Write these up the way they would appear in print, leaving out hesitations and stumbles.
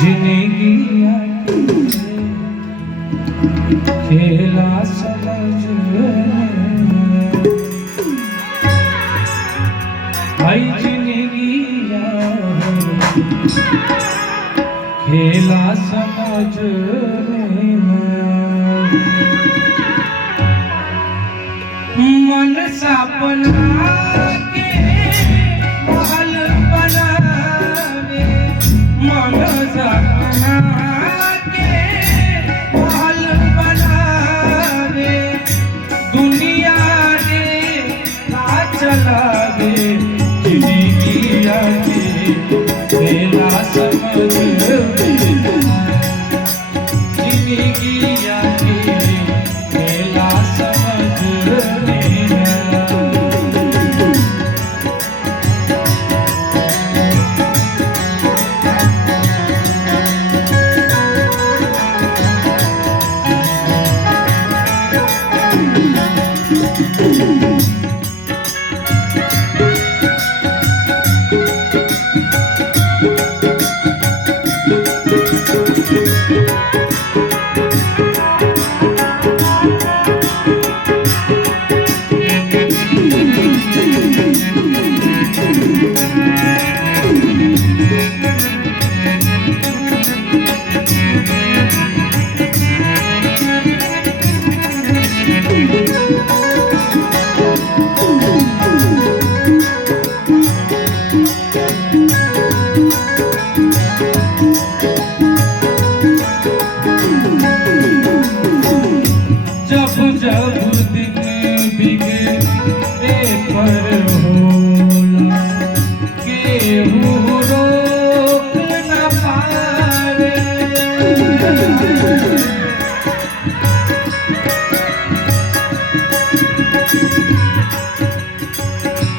जिंदगी खेला समझ भाई जिंदगी खेला समझ मन सपना के महल बनावे मन सपना के महल बनावे दुनिया रे ना चलावे जिंदगी के खेला समझ जिंदगी के खेला समझ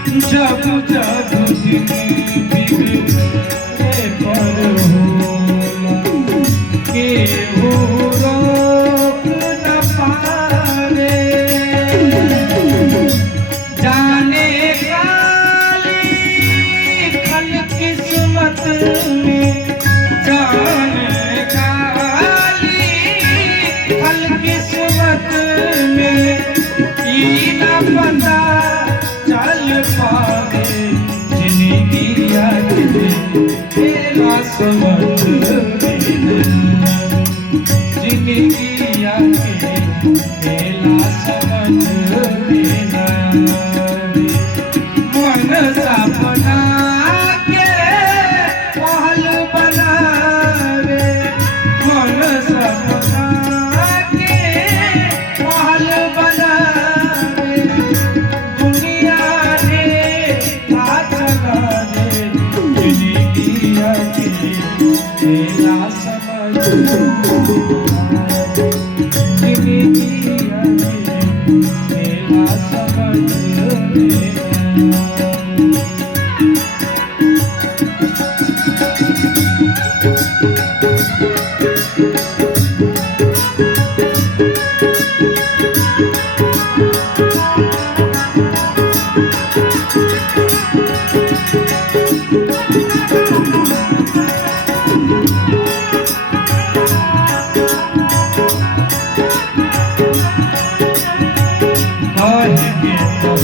जब जब दिन बिगड़े पर होला केहू रोक न पावे जाने काली खल किस्मत में जाने काली खल किस्मत में ई न पता चल पावे जिंदगी खेला समझ जिंदगी खेला समझ मन सपना के महल बनावे मन सपना के महल बनावे दुनिया खेला समझ जिंदगी खेला समझ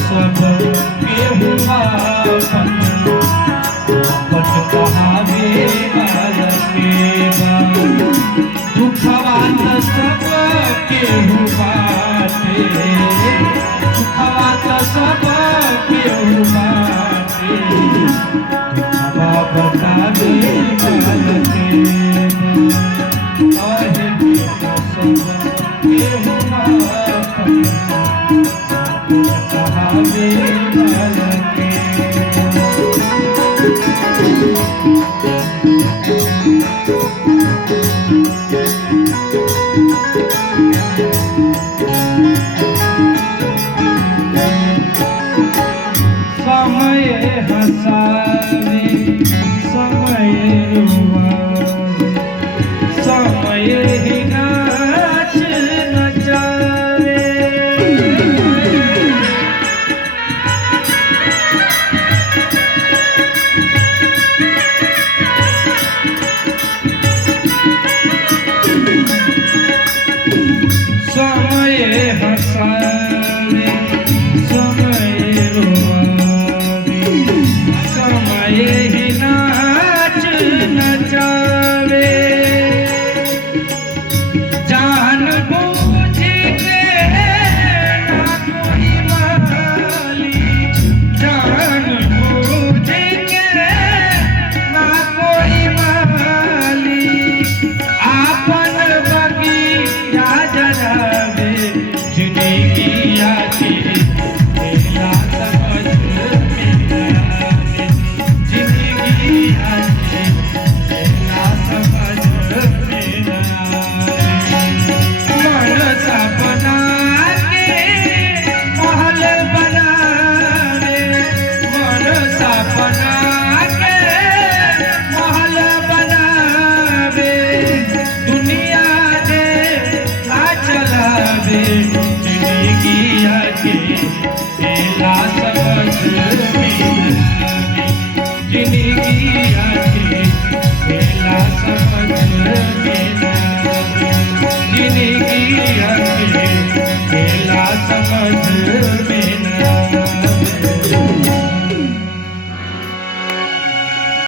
सब केहू पट कहावे दुखवा त सब केहू बाटे दुखवा त सब केहू बाटे दुखवा बतावे सब केहू समय हंसावे समय रुवावे समय ही नाच नचावे समय ही नाच नचावे जान बूझ के ना कोई माली जान बूझ के ना कोई माली आपन बगिया जरावे जिंदगी आती मेरा समझ में आवे जिंदगी आती मेरा समझ में आवे मन सपना के महल बनावे मन सपना के महल बनावे दुनिया दे ना चलावे जिंदगी आके मेरा समझ में आवे जिंदगी आके मेरा समझ में